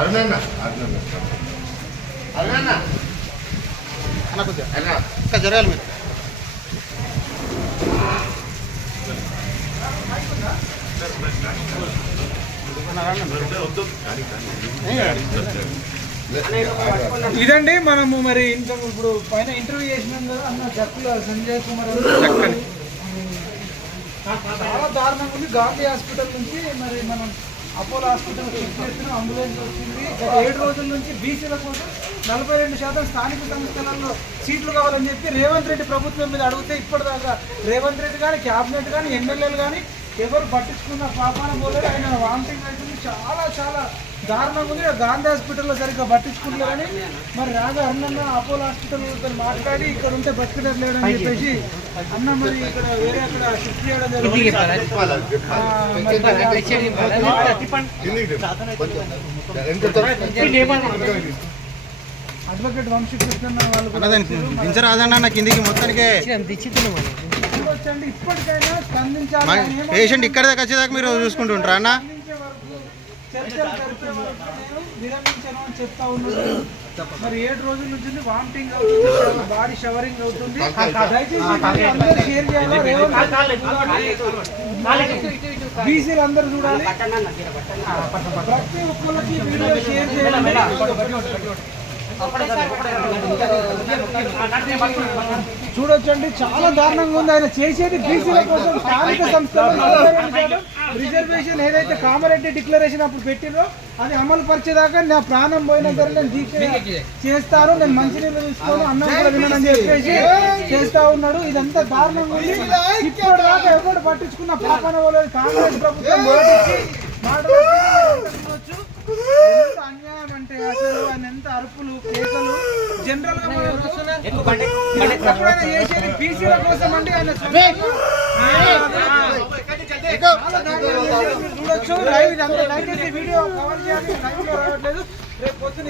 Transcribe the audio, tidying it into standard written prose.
అరుణన్న అరుణన్న అన్న కొద్దిగా ఇంకా జరగాలి మీరు. ఇదండి మనము మరి ఇప్పుడు పైన ఇంటర్వ్యూ చేసినాం కదా అన్న జక్కుల సంజయ్ కుమార్ చాలా దారుణంగా ఉంది. గాంధీ హాస్పిటల్ నుంచి మరి మనం అపోలో హాస్పిటల్ షిఫ్ట్ చేసిన అంబులెన్స్ వచ్చింది. 7 రోజుల నుంచి బీసీల కోసం 42% స్థానిక సంస్థలలో సీట్లు కావాలని చెప్పి రేవంత్ రెడ్డి ప్రభుత్వం మీద అడిగితే ఇప్పటిదాకా రేవంత్ రెడ్డి కానీ క్యాబినెట్ కానీ ఎమ్మెల్యేలు కానీ ఎవరు పట్టించుకున్న పాపాన పోలేదు. ఆయన వామిటింగ్ అవుతుంది. చాలా చాలా దారుణంగా ఉంది. గాంధీ హాస్పిటల్లో సరిగ్గా పట్టించుకుంటారని మరి రాగా అన్న అపోలో హాస్పిటల్ మాట్లాడి ఇక్కడ ఉంటే బతికడం లేదని చెప్పేసి అన్న మరి ఇక్కడ వేరే అక్కడ షిఫ్ట్ చేయడం జరిగింది. అడ్వకేట్ వంశీకృష్ణ వాళ్ళు రాజన్న కిందికి మొత్తానికి ఇప్పటికైనా స్పందించాలి. పేషెంట్ ఇక్కడ దాకా వచ్చేదాకా మీరు చూసుకుంటుంటారా అన్న? విరమించను అని చెప్తా ఉన్నాడు. మరి 7 రోజుల నుంచి వామిటింగ్ అవుతుంది, బాడీ షవరింగ్ అవుతుంది. దయచేసి అందరూ షేర్ చేయాలి. బీసీలు అందరూ చూడాలి. ప్రతి ఒక్కరికి వీడియో షేర్ చేయాలి. చూడొచ్చండి, చాలా దారుణంగా ఉంది. ఆయన చేసేది బీసీల కోసం స్థానిక సంస్థలు రిజర్వేషన్ ఏదైతే కామారెడ్డి డిక్లరేషన్ అప్పుడు పెట్టినో అది అమలు పరిచేదాకా నా ప్రాణం పోయిన ధర నేను దీక్ష చేస్తాను, నేను మంచినీళ్ళు తీసుకోను, అన్నం కూడా వినని చెప్పేసి చేస్తా ఉన్నాడు. ఇదంతా దారుణంగా ఉంది. ఇప్పటిదాకా ఎవరు పట్టించుకున్న పాపన పోలేదు. కాంగ్రెస్ ప్రభుత్వం మాట్లాడవచ్చు. ఎంత అన్యాయం అంటే అసలు ఆయన ఎంత అరుపులు కేకలు. జనరల్ గా చేసేది బీసీల కోసం అండి. ఆయన చూడొచ్చు. లైవ్ వీడియో కవర్ చేయాలి. లైవ్ లో రావట్లేదు. రేపు పొద్దున